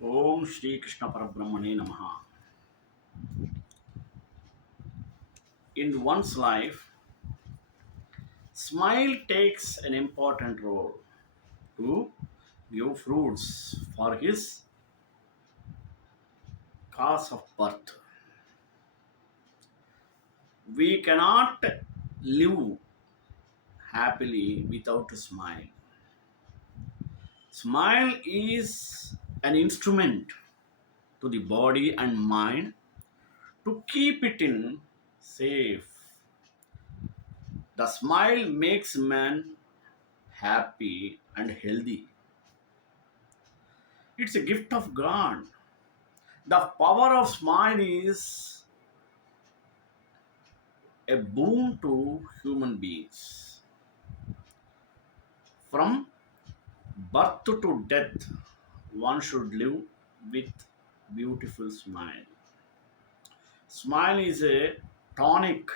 Om Shri Krishna Parabrahmane Namaha. In one's life, smile takes an important role to give fruits for his cause of birth. We cannot live happily without a smile. Smile is an instrument to the body and mind to keep it in safe. The smile makes man happy and healthy. It's a gift of God. The power of smile is a boon to human beings. From birth to death, one should live with beautiful smile. Smile is a tonic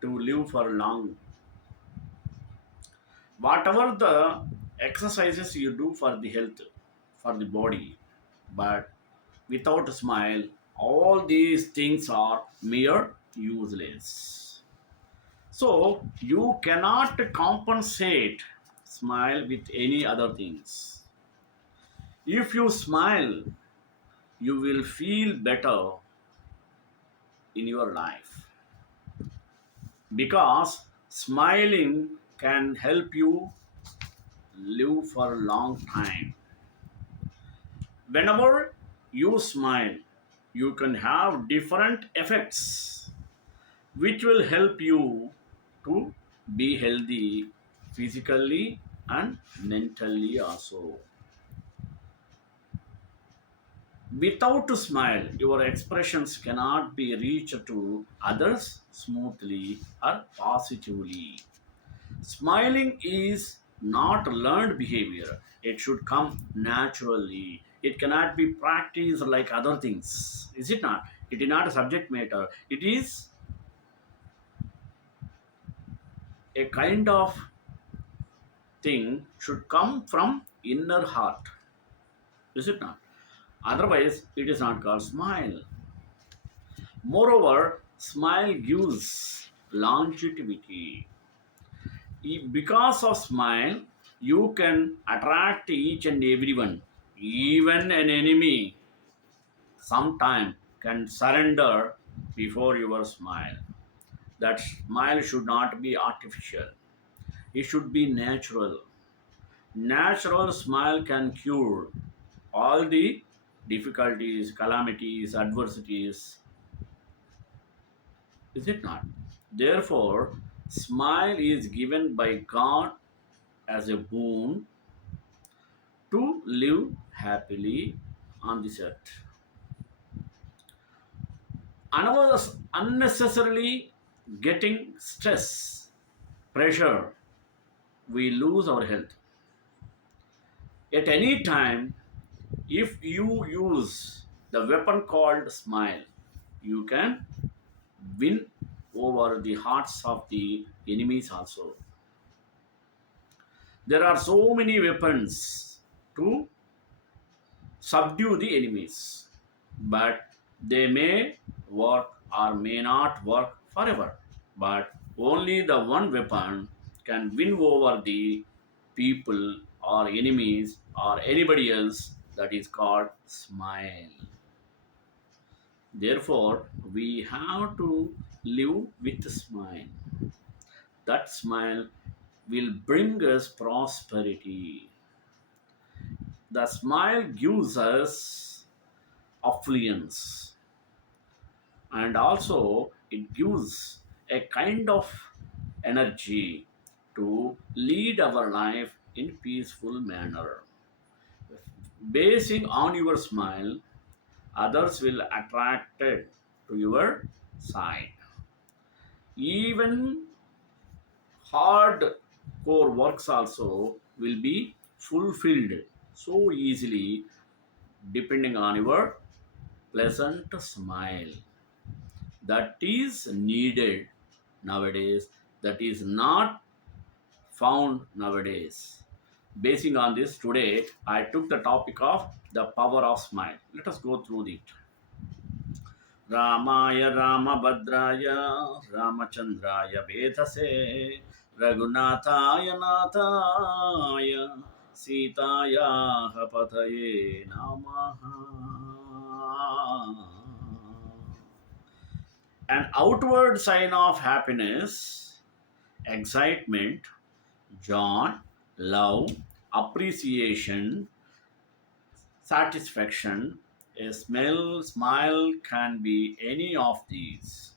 to live for long. Whatever the exercises you do for the health, for the body, but without a smile, all these things are mere useless. So you cannot compensate smile with any other things. If you smile, you will feel better in your life because smiling can help you live for a long time. Whenever you smile, you can have different effects which will help you to be healthy physically and mentally also. Without a smile, your expressions cannot be reached to others smoothly or positively. Smiling is not learned behavior. It should come naturally. It cannot be practiced like other things. Is it not? It is not a subject matter. It is a kind of thing should come from inner heart. Is it not? Otherwise, it is not called smile. Moreover, smile gives longevity. Because of smile, you can attract each and everyone. Even an enemy sometime can surrender before your smile. That smile should not be artificial. It should be natural. Natural smile can cure all the difficulties, calamities, adversities. Is it not? Therefore, smile is given by God as a boon to live happily on this earth. Another unnecessarily getting stress, pressure, we lose our health. At any time, if you use the weapon called smile, you can win over the hearts of the enemies also. There are so many weapons to subdue the enemies, but they may work or may not work forever. But only the one weapon can win over the people or enemies or anybody else, that is called smile. Therefore, we have to live with a smile. That smile will bring us prosperity. The smile gives us affluence, and also it gives a kind of energy to lead our life in peaceful manner. Basing on your smile, others will attracted to your side. Even hard core works also will be fulfilled so easily depending on your pleasant smile. That is needed nowadays, that is not found nowadays. Basing on this, today I took the topic of the power of smile. Let us go through it. रामाय रामभद्राय रामचन्द्राय वेधसे रघुनाथाय नाथाय सीतायाः पतये नमः. An outward sign of happiness, excitement, joy, love, appreciation, satisfaction. A smile can be any of these.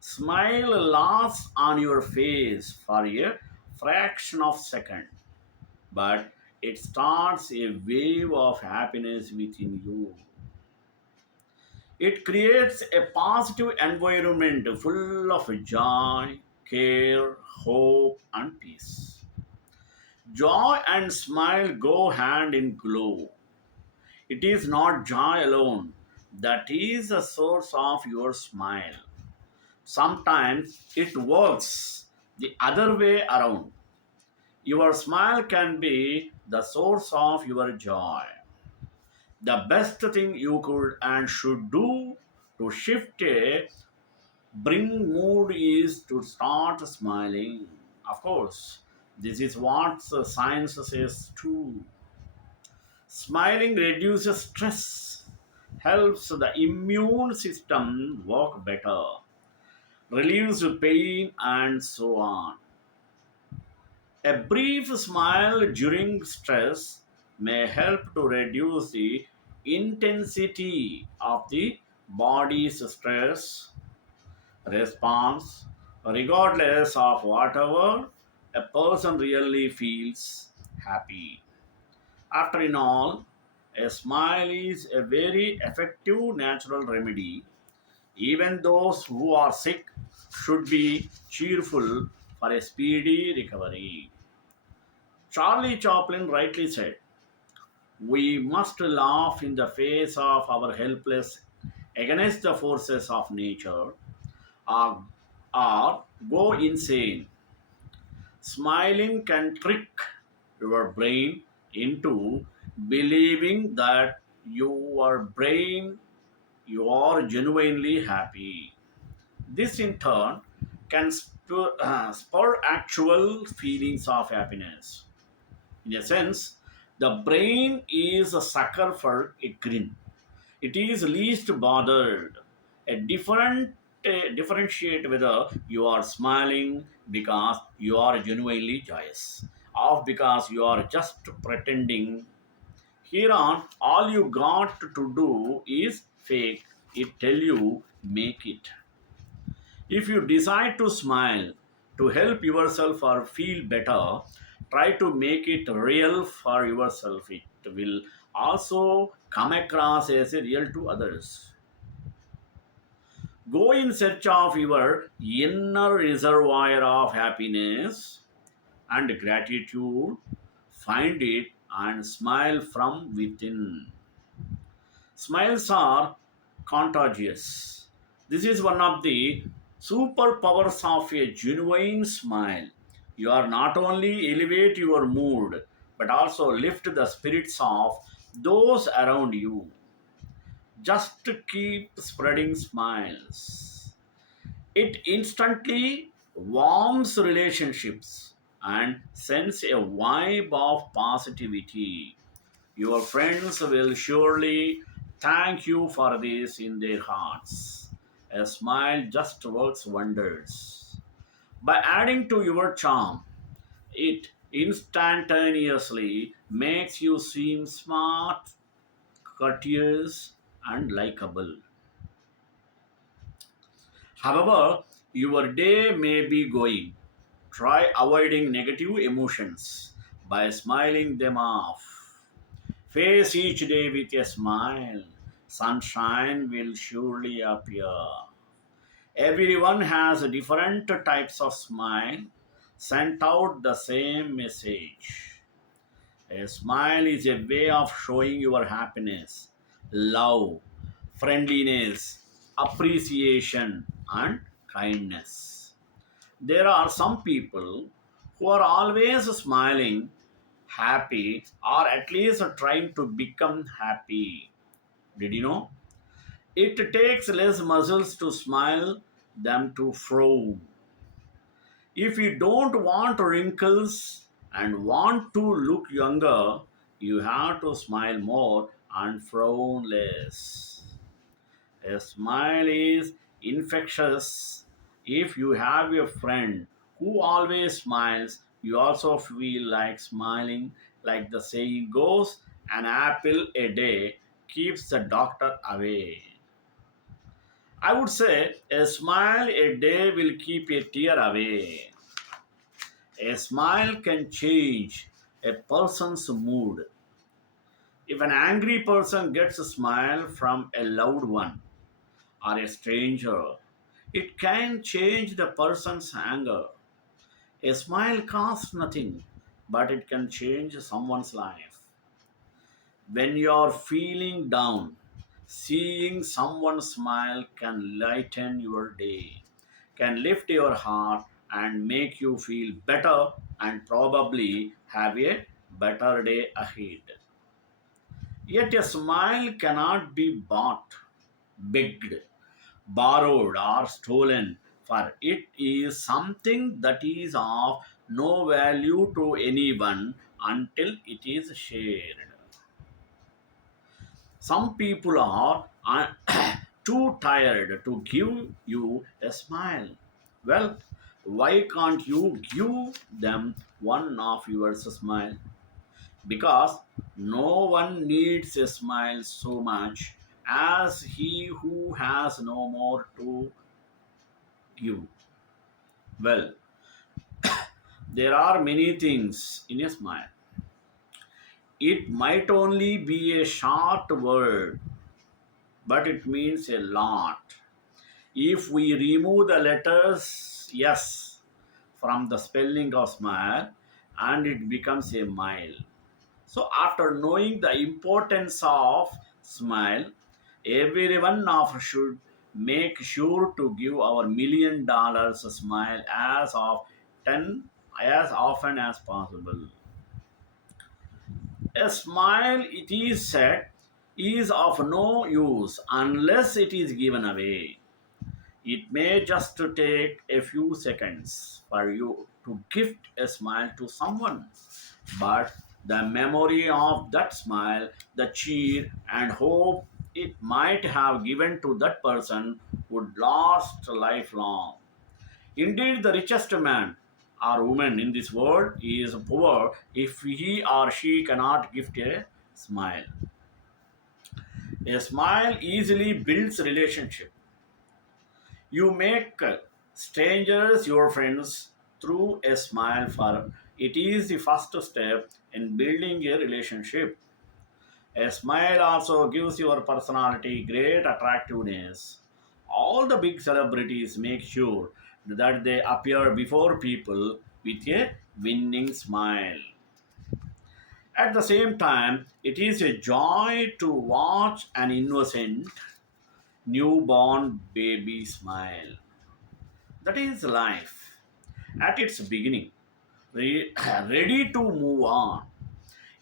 Smile lasts on your face for a fraction of a second, but it starts a wave of happiness within you. It creates a positive environment full of joy, care, hope, and peace. Joy and smile go hand in glove. It is not joy alone that is the source of your smile. Sometimes it works the other way around. Your smile can be the source of your joy. The best thing you could and should do to shift a bring mood is to start smiling. Of course, this is what the science says too. Smiling reduces stress, helps the immune system work better, relieves pain, and so on. A brief smile during stress may help to reduce the intensity of the body's stress response, regardless of whatever a person really feels happy. After in all, a smile is a very effective natural remedy. Even those who are sick should be cheerful for a speedy recovery. Charlie Chaplin rightly said, we must laugh in the face of our helpless against the forces of nature or, or go insane. Smiling can trick your brain into believing that you are genuinely happy. This in turn can spur actual feelings of happiness. In a sense, the brain is a sucker for a grin. It is least bothered. A differentiate whether you are smiling because you are genuinely joyous or because you are just pretending. Here on, all you got to do is fake it till you make it. If you decide to smile to help yourself or feel better, try to make it real for yourself. It will also come across as a real to others. Go in search of your inner reservoir of happiness and gratitude. Find it and smile from within. Smiles are contagious. This is one of the superpowers of a genuine smile. You are not only elevate your mood but also lift the spirits of those around you. Just keep spreading smiles. It instantly warms relationships and sends a vibe of positivity. Your friends will surely thank you for this in their hearts. A smile just works wonders. By adding to your charm, it instantaneously makes you seem smart, courteous, and likable. However, your day may be going. Try avoiding negative emotions by smiling them off. Face each day with a smile. Sunshine will surely appear. Everyone has different types of smile, sent out the same message. A smile is a way of showing your happiness, love, friendliness, appreciation, and kindness. There are some people who are always smiling happy or at least trying to become happy. Did you know? It takes less muscles to smile than to frown. If you don't want wrinkles and want to look younger, you have to smile more and frown less. A smile is infectious. If you have a friend who always smiles, you also feel like smiling. Like the saying goes, an apple a day keeps the doctor away. I would say a smile a day will keep a tear away. A smile can change a person's mood. If an angry person gets a smile from a loved one or a stranger, it can change the person's anger. A smile costs nothing, but it can change someone's life. When you're feeling down, seeing someone smile can lighten your day, can lift your heart and make you feel better and probably have a better day ahead. Yet a smile cannot be bought, begged, borrowed, or stolen, for it is something that is of no value to anyone until it is shared. Some people are too tired to give you a smile. Well, why can't you give them one of yours smile? Because no one needs a smile so much as he who has no more to give. Well, there are many things in a smile. It might only be a short word, but it means a lot. If we remove the letters yes from the spelling of smile, and it becomes a mile. So, after knowing the importance of smile, everyone of us should make sure to give our $1 million smile as of 10 as often as possible. A smile, it is said, is of no use unless it is given away. It may just take a few seconds for you to gift a smile to someone, but the memory of that smile, the cheer and hope it might have given to that person would last lifelong. Indeed, the richest man or woman in this world is poor if he or she cannot gift a smile. A smile easily builds relationship. You make strangers your friends through a smile for it is the first step in building a relationship. A smile also gives your personality great attractiveness. All the big celebrities make sure that they appear before people with a winning smile. At the same time, it is a joy to watch an innocent newborn baby smile. That is life at its beginning, ready to move on.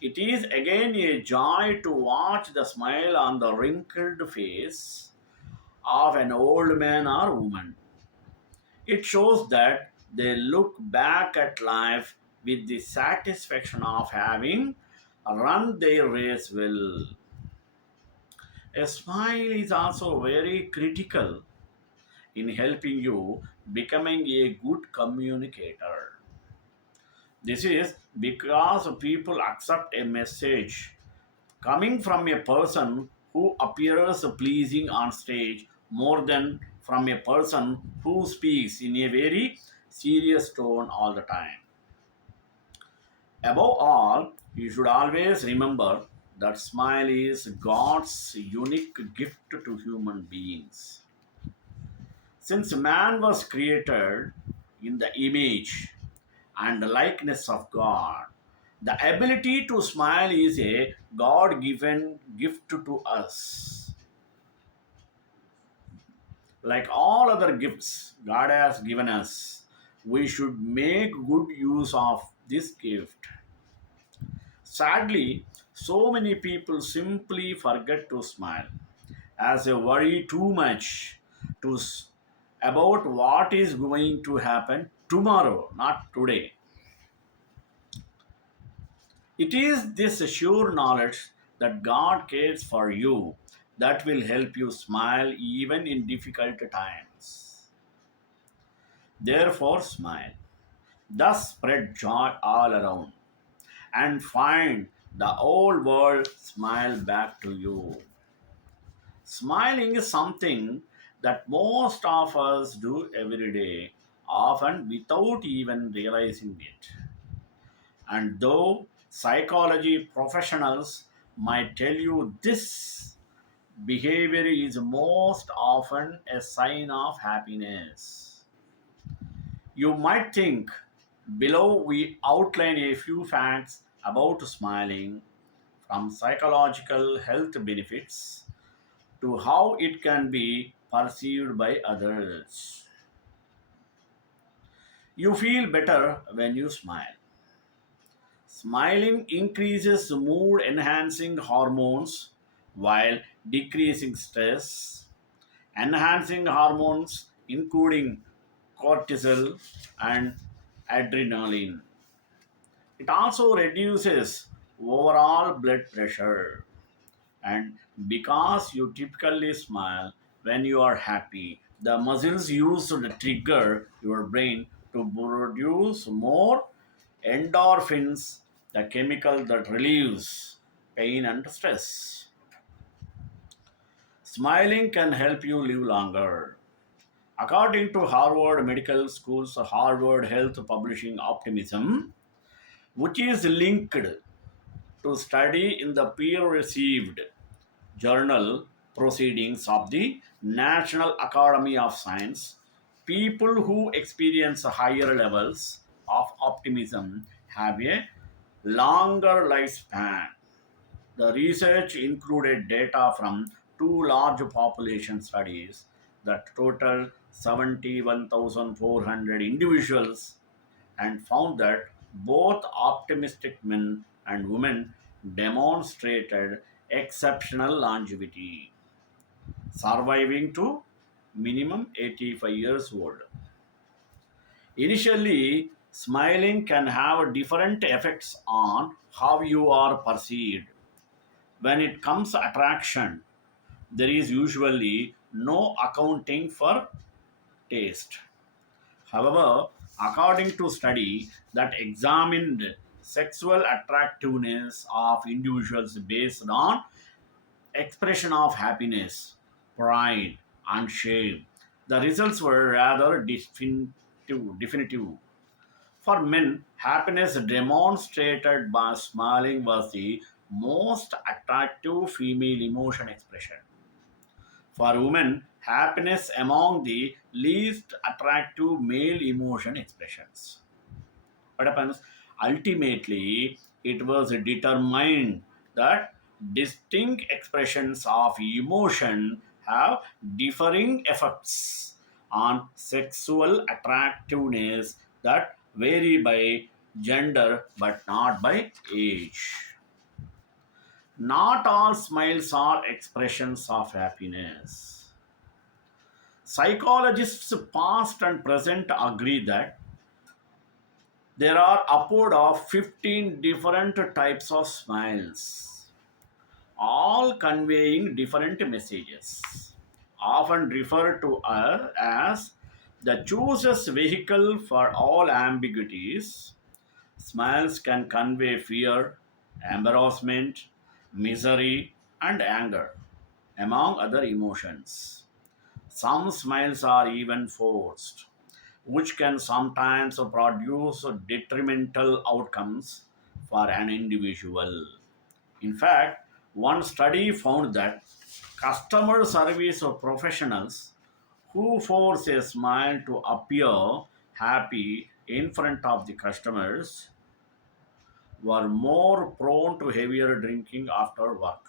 It is again a joy to watch the smile on the wrinkled face of an old man or woman. It shows that they look back at life with the satisfaction of having run their race well. A smile is also very critical in helping you becoming a good communicator. This is because people accept a message coming from a person who appears pleasing on stage more than from a person who speaks in a very serious tone all the time. Above all, you should always remember that smile is God's unique gift to human beings. Since man was created in the image and the likeness of God, the ability to smile is a God given gift to us. Like all other gifts God has given us, we should make good use of this gift. Sadly, so many people simply forget to smile as they worry too much to about what is going to happen tomorrow, not today. It is this sure knowledge that God cares for you that will help you smile even in difficult times. Therefore, smile. Thus, spread joy all around and find the whole world smile back to you. Smiling is something that most of us do every day, often without even realizing it. And though psychology professionals might tell you this behavior is most often a sign of happiness, you might think below we outline a few facts about smiling from psychological health benefits to how it can be perceived by others. You feel better when you smile. Smiling increases mood enhancing hormones while decreasing stress. Enhancing hormones including cortisol and adrenaline. It also reduces overall blood pressure. And because you typically smile when you are happy, the muscles used to trigger your brain to produce more endorphins, the chemical that relieves pain and stress. Smiling can help you live longer. According to Harvard Medical School's Harvard Health Publishing Optimism, which is linked to study in the peer-reviewed journal Proceedings of the National Academy of Science, people who experience higher levels of optimism have a longer lifespan. The research included data from two large population studies that totaled 71,400 individuals and found that both optimistic men and women demonstrated exceptional longevity, surviving to minimum 85 years old. Initially, smiling can have different effects on how you are perceived. When it comes to attraction, there is usually no accounting for taste. However, according to study that examined sexual attractiveness of individuals based on expression of happiness, pride, and shame, the results were rather definitive. For men, happiness demonstrated by smiling was the most attractive female emotion expression. For women, happiness among the least attractive male emotion expressions. What happens? Ultimately, it was determined that distinct expressions of emotion have differing effects on sexual attractiveness that vary by gender but not by age. Not all smiles are expressions of happiness. Psychologists past and present agree that there are upward of 15 different types of smiles, all conveying different messages, often referred to as the chooses vehicle for all ambiguities. Smiles can convey fear, embarrassment, misery, and anger, among other emotions. Some smiles are even forced, which can sometimes produce detrimental outcomes for an individual. In fact, one study found that customer service professionals who force a smile to appear happy in front of the customers were more prone to heavier drinking after work.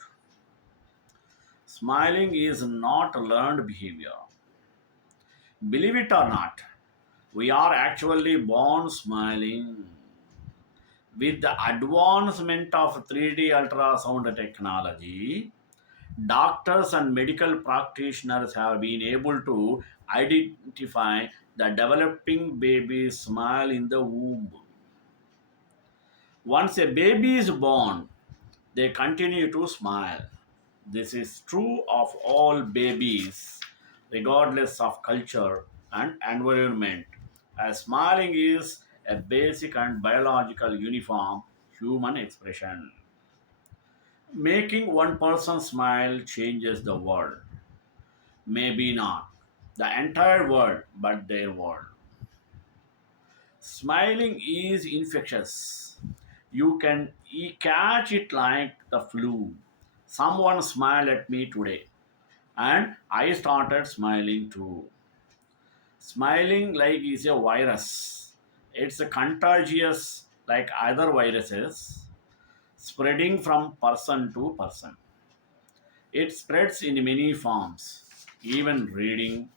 Smiling is not learned behavior. Believe it or not, we are actually born smiling. With the advancement of 3D ultrasound technology, doctors and medical practitioners have been able to identify the developing baby's smile in the womb. Once a baby is born, they continue to smile. This is true of all babies, regardless of culture and environment, as smiling is a basic and biological uniform human expression. Making one person smile changes the world. Maybe not the entire world, but their world. Smiling is infectious. You catch it like the flu. Someone smiled at me today, and I started smiling too. Smiling like is a virus. It's a contagious like other viruses, spreading from person to person. It spreads in many forms, even reading.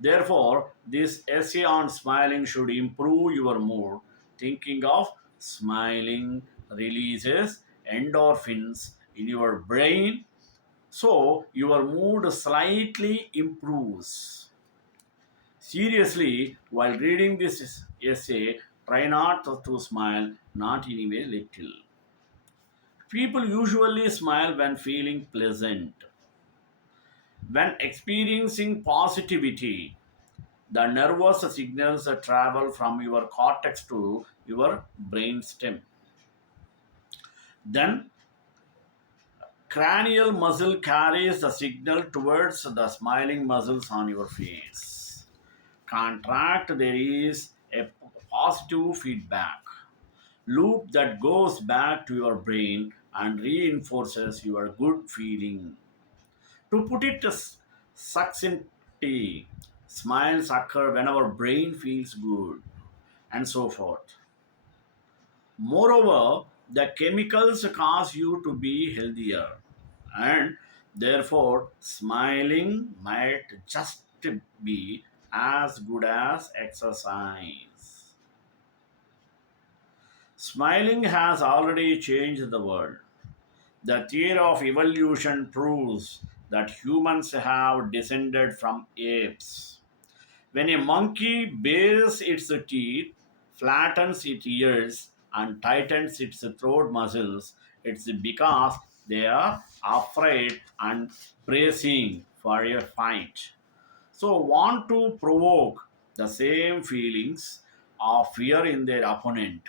Therefore, this essay on smiling should improve your mood. Thinking of smiling releases endorphins in your brain, so your mood slightly improves. Seriously, while reading this essay, try not to smile, not even little. People usually smile when feeling pleasant. When experiencing positivity, the nervous signals travel from your cortex to your brainstem. Then, cranial muscle carries the signal towards the smiling muscles on your face. Contract, there is a positive feedback loop that goes back to your brain and reinforces your good feeling. To put it succinctly, smiles occur when our brain feels good, and so forth. Moreover, the chemicals cause you to be healthier, and therefore, smiling might just be as good as exercise. Smiling has already changed the world. The theory of evolution proves that humans have descended from apes. When a monkey bares its teeth, flattens its ears, and tightens its throat muscles, it's because they are afraid and bracing for a fight. So, want to provoke the same feelings of fear in their opponent.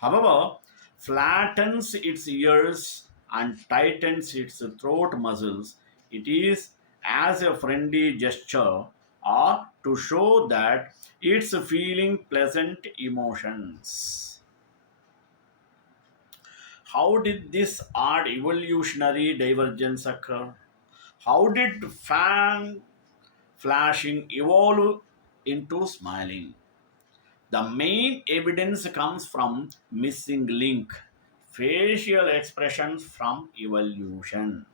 However, flattens its ears and tightens its throat muscles. It is as a friendly gesture or to show that it's feeling pleasant emotions. How did this odd evolutionary divergence occur? How did fan flashing evolve into smiling? The main evidence comes from missing link, facial expressions from evolution.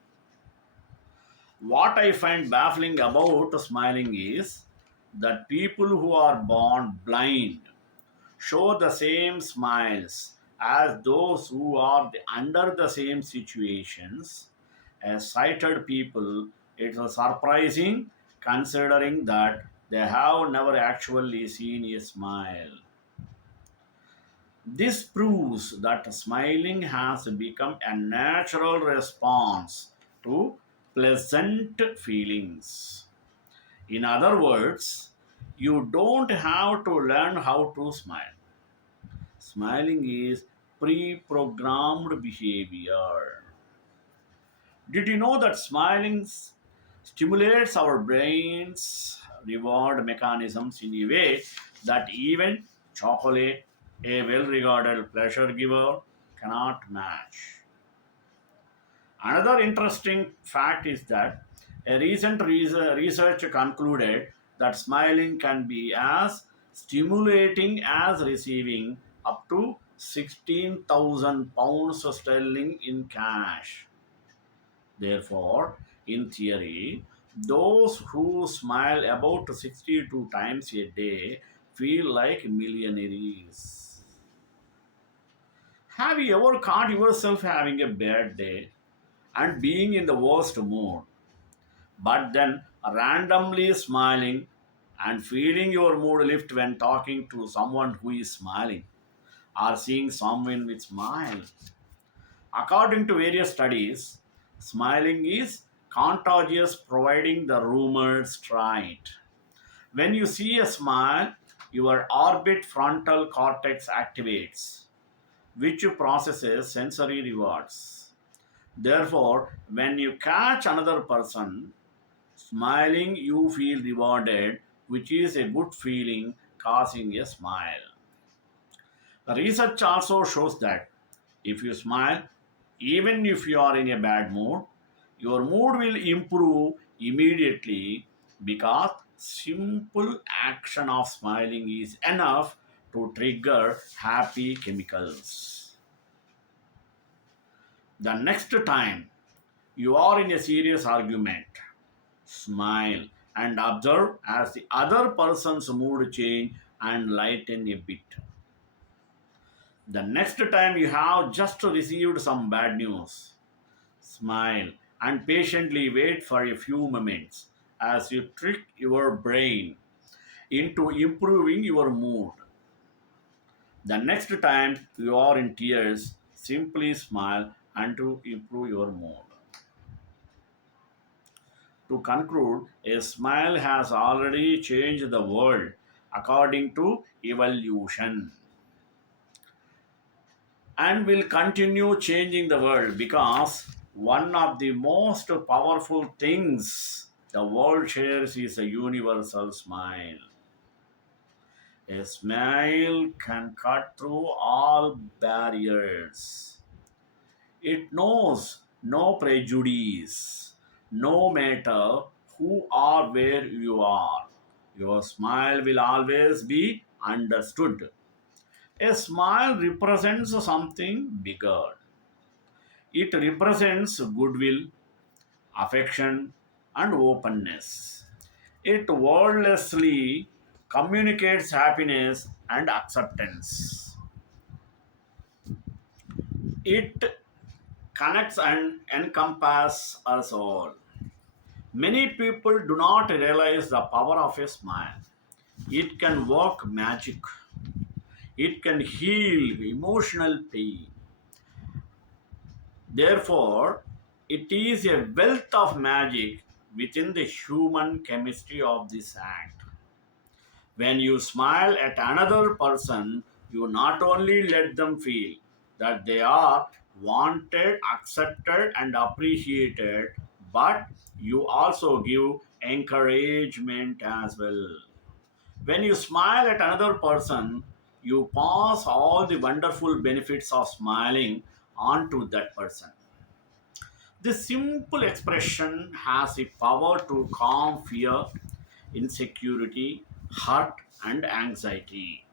What I find baffling about smiling is that people who are born blind show the same smiles as those who are under the same situations as sighted people. It's surprising considering that they have never actually seen a smile. This proves that smiling has become a natural response to pleasant feelings. In other words, you don't have to learn how to smile. Smiling is pre programmed behavior. Did you know that smiling stimulates our brain's reward mechanisms in a way that even chocolate, a well regarded pleasure giver, cannot match? Another interesting fact is that a recent research concluded that smiling can be as stimulating as receiving up to 16,000 pounds sterling in cash. Therefore, in theory, those who smile about 62 times a day feel like millionaires. Have you ever caught yourself having a bad day and being in the worst mood, but then randomly smiling and feeling your mood lift when talking to someone who is smiling or seeing someone with smile? According to various studies, smiling is contagious providing the rumors straight. When you see a smile, your orbit frontal cortex activates, which processes sensory rewards. Therefore, when you catch another person smiling, you feel rewarded, which is a good feeling causing a smile. The research also shows that if you smile, even if you are in a bad mood, your mood will improve immediately because simple action of smiling is enough to trigger happy chemicals. The next time you are in a serious argument, smile and observe as the other person's mood change and lighten a bit. The next time you have just received some bad news, smile and patiently wait for a few moments as you trick your brain into improving your mood. The next time you are in tears, simply smile and to improve your mood. To conclude, a smile has already changed the world according to evolution and will continue changing the world because one of the most powerful things the world shares is a universal smile. A smile can cut through all barriers. It knows no prejudice, no matter who or where you are. Your smile will always be understood. A smile represents something bigger. It represents goodwill, affection, and openness. It wordlessly communicates happiness and acceptance. It connects and encompasses us all. Many people do not realize the power of a smile. It can work magic. It can heal emotional pain. Therefore, it is a wealth of magic within the human chemistry of this act. When you smile at another person, you not only let them feel that they are wanted, accepted, and appreciated, but you also give encouragement as well. When you smile at another person, you pass all the wonderful benefits of smiling onto that person. This simple expression has the power to calm fear, insecurity, hurt, and anxiety.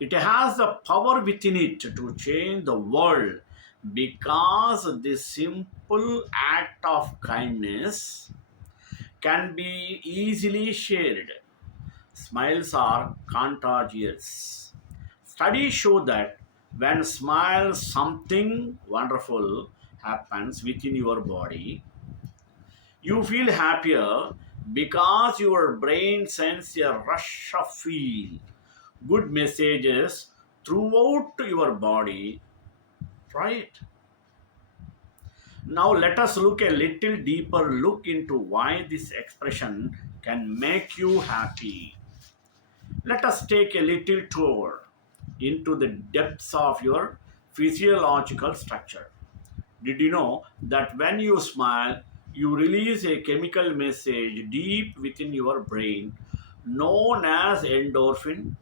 It has the power within it to change the world because this simple act of kindness can be easily shared. Smiles are contagious. Studies show that when smiles, something wonderful happens within your body. You feel happier because your brain sends a rush of feel good messages throughout your body. Try it. Now let us look a little deeper look into why this expression can make you happy. Let us take a little tour into the depths of your physiological structure. Did you know that when you smile, you release a chemical message deep within your brain known as endorphin?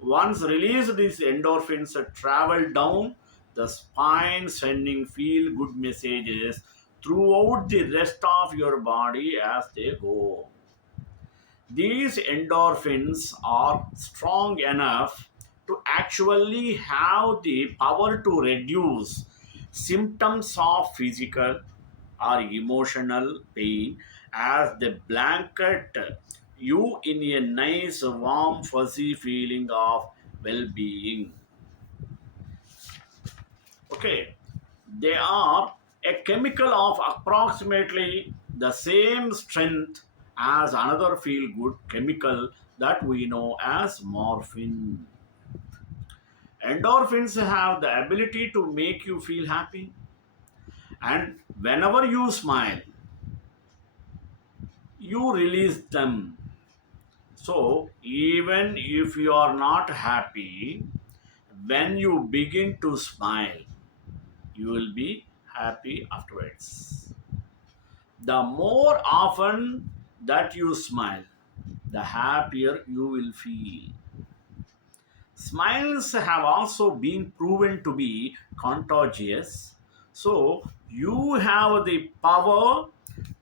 Once released, these endorphins travel down the spine, sending feel good messages throughout the rest of your body as they go. These endorphins are strong enough to actually have the power to reduce symptoms of physical or emotional pain as they blanket you in a nice, warm, fuzzy feeling of well being. Okay, they are a chemical of approximately the same strength as another feel good chemical that we know as morphine. Endorphins have the ability to make you feel happy, and whenever you smile, you release them. So, even if you are not happy, when you begin to smile, you will be happy afterwards. The more often that you smile, the happier you will feel. Smiles have also been proven to be contagious. So, you have the power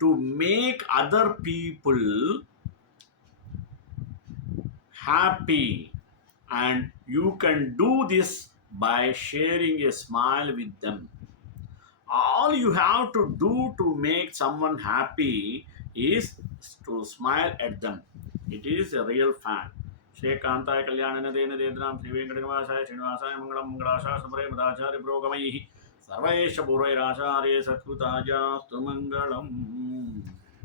to make other people happy, and you can do this by sharing a smile with them. All you have to do to make someone happy is to smile at them. It is a real fan. Shekantaya Kalyanana Dena Dedram Sri Venkatavasaya Srinivasaya Mangalam Mangalasha Samare Madacharya Purogamaihi Sarvesha Purvairacharya Satkutaja Stumangalam.